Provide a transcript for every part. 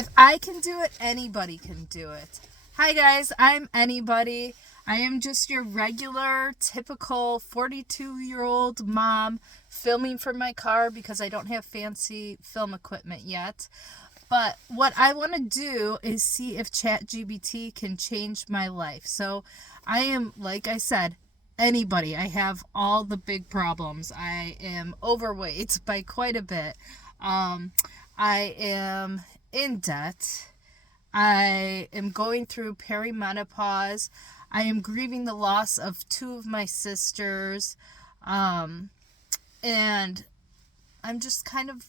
If I can do it, anybody can do it. Hi guys, I'm Anybody. I am just your regular, typical 42-year-old mom filming from my car because I don't have fancy film equipment yet. But what I want to do is see if Chat GBT can change my life. So I am, like I said, anybody. I have all the big problems. I am overweight by quite a bit. I am in debt. I am going through perimenopause. I am grieving the loss of two of my sisters. And I'm just kind of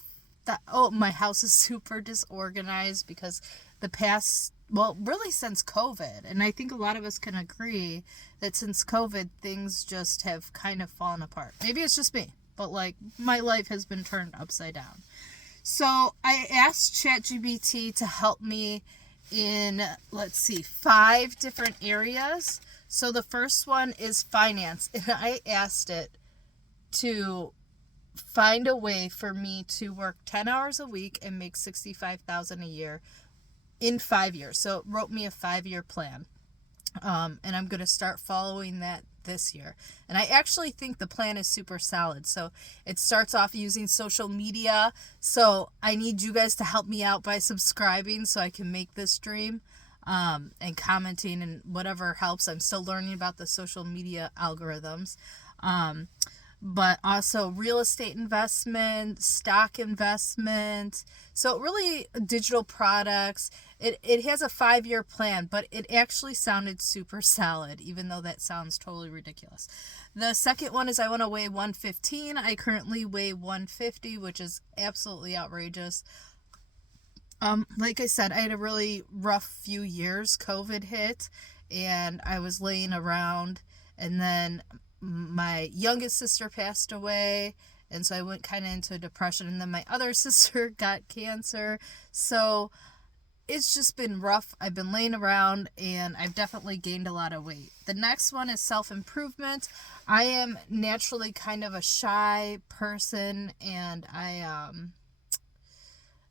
my house is super disorganized because really since COVID, and I think a lot of us can agree that since COVID, things just have kind of fallen apart. Maybe it's just me, but like my life has been turned upside down. So I asked ChatGBT to help me in, 5 different areas. So the first one is finance, and I asked it to find a way for me to work 10 hours a week and make $65,000 a year in 5 years. So it wrote me a 5-year plan. And I'm going to start following that this year. And I actually think the plan is super solid. So it starts off using social media. So I need you guys to help me out by subscribing so I can make this dream, and commenting and whatever helps. I'm still learning about the social media algorithms. But also real estate investment, stock investment. So really digital products. It has a 5-year plan, but it actually sounded super solid, even though that sounds totally ridiculous. The second one is I want to weigh 115. I currently weigh 150, which is absolutely outrageous. Like I said, I had a really rough few years. COVID hit, and I was laying around, and then my youngest sister passed away, and so I went kind of into a depression, and then my other sister got cancer. So it's just been rough. I've been laying around, and I've definitely gained a lot of weight. The next one is self-improvement. I am naturally kind of a shy person, and I am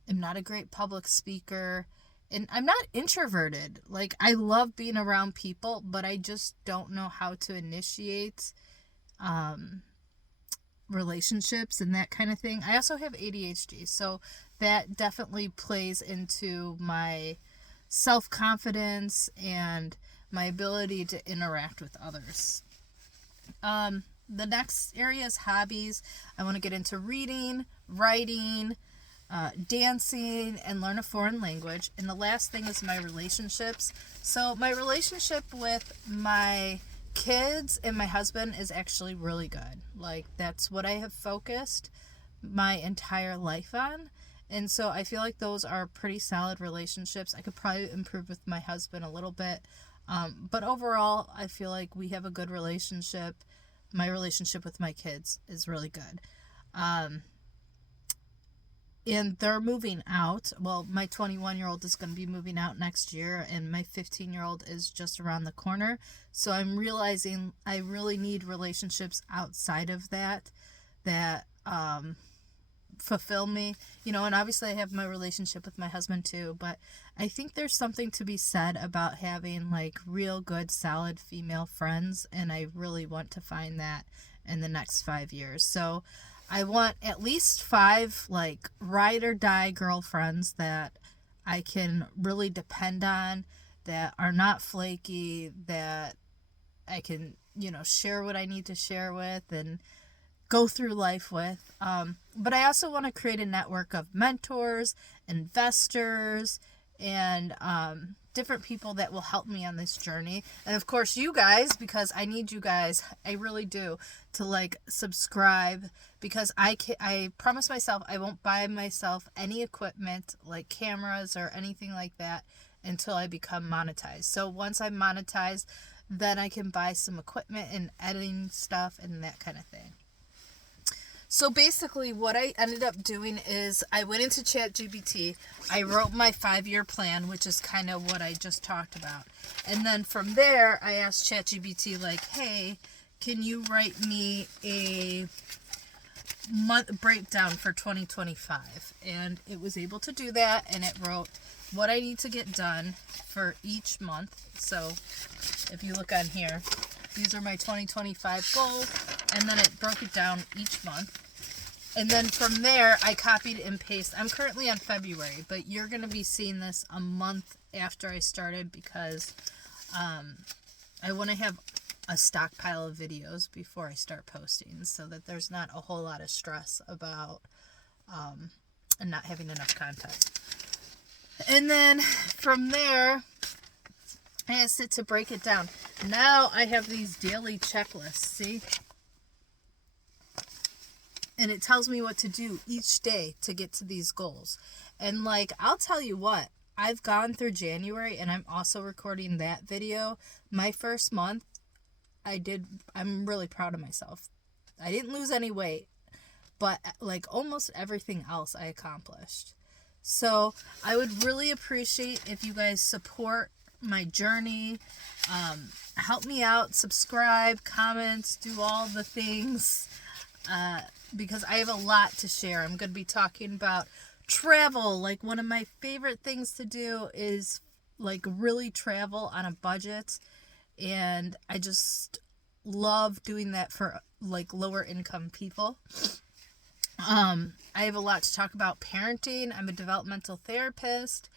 not a great public speaker. And I'm not introverted. Like, I love being around people, but I just don't know how to initiate relationships and that kind of thing. I also have ADHD, so that definitely plays into my self-confidence and my ability to interact with others. The next area is hobbies. I want to get into reading, writing, dancing, and learn a foreign language. And the last thing is my relationships. So my relationship with my kids and my husband is actually really good. Like, that's what I have focused my entire life on. And so I feel like those are pretty solid relationships. I could probably improve with my husband a little bit. But overall, I feel like we have a good relationship. My relationship with my kids is really good. And they're moving out. Well, my 21-year-old is going to be moving out next year, and my 15-year-old is just around the corner. So I'm realizing I really need relationships outside of that fulfill me. And obviously I have my relationship with my husband too, but I think there's something to be said about having like real good, solid female friends, and I really want to find that in the next 5 years. So I want at least 5 like ride or die girlfriends that I can really depend on, that are not flaky, that I can, share what I need to share with and go through life with. But I also want to create a network of mentors, investors, and different people that will help me on this journey. And of course you guys, because I need you guys, I really do, to like subscribe, because I promise myself I won't buy myself any equipment like cameras or anything like that until I become monetized. So once I'm monetized, then I can buy some equipment and editing stuff and that kind of thing. So basically what I ended up doing is I went into Chat GBT, I wrote my 5-year plan, which is kind of what I just talked about. And then from there, I asked Chat GBT, like, hey, can you write me a month breakdown for 2025? And it was able to do that, and it wrote what I need to get done for each month. So if you look on here, these are my 2025 goals, and then it broke it down each month. And then from there, I copied and pasted. I'm currently on February, but you're going to be seeing this a month after I started because I want to have a stockpile of videos before I start posting so that there's not a whole lot of stress about not having enough content. And then from there, I asked it to break it down. Now I have these daily checklists, see? And it tells me what to do each day to get to these goals. And like, I'll tell you what, I've gone through January and I'm also recording that video. My first month, I'm really proud of myself. I didn't lose any weight, but like almost everything else I accomplished. So I would really appreciate if you guys support my journey. Help me out, subscribe, comment, do all the things. Because I have a lot to share. I'm going to be talking about travel. Like, one of my favorite things to do is like really travel on a budget, and I just love doing that for like lower income people. I have a lot to talk about parenting. I'm a developmental therapist,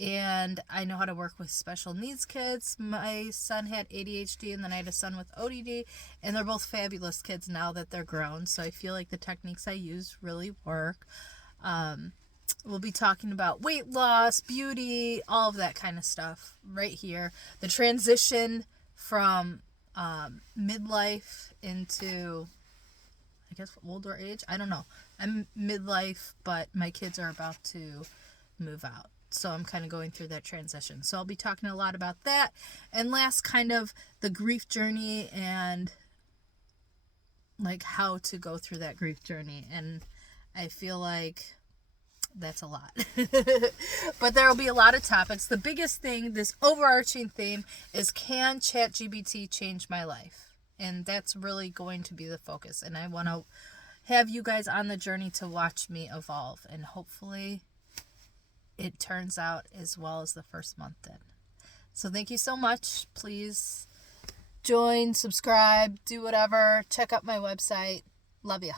and I know how to work with special needs kids. My son had ADHD, and then I had a son with ODD, and they're both fabulous kids now that they're grown, so I feel like the techniques I use really work. We'll be talking about weight loss, beauty, all of that kind of stuff right here. The transition from midlife into, I guess, older age. I don't know. I'm midlife, but my kids are about to move out. So I'm kind of going through that transition. So I'll be talking a lot about that. And last, kind of the grief journey and like how to go through that grief journey. And I feel like that's a lot. But there will be a lot of topics. The biggest thing, this overarching theme, is can Chat GBT change my life? And that's really going to be the focus. And I want to have you guys on the journey to watch me evolve. And hopefully it turns out as well as the first month did. So thank you so much. Please join, subscribe, do whatever. Check out my website. Love ya.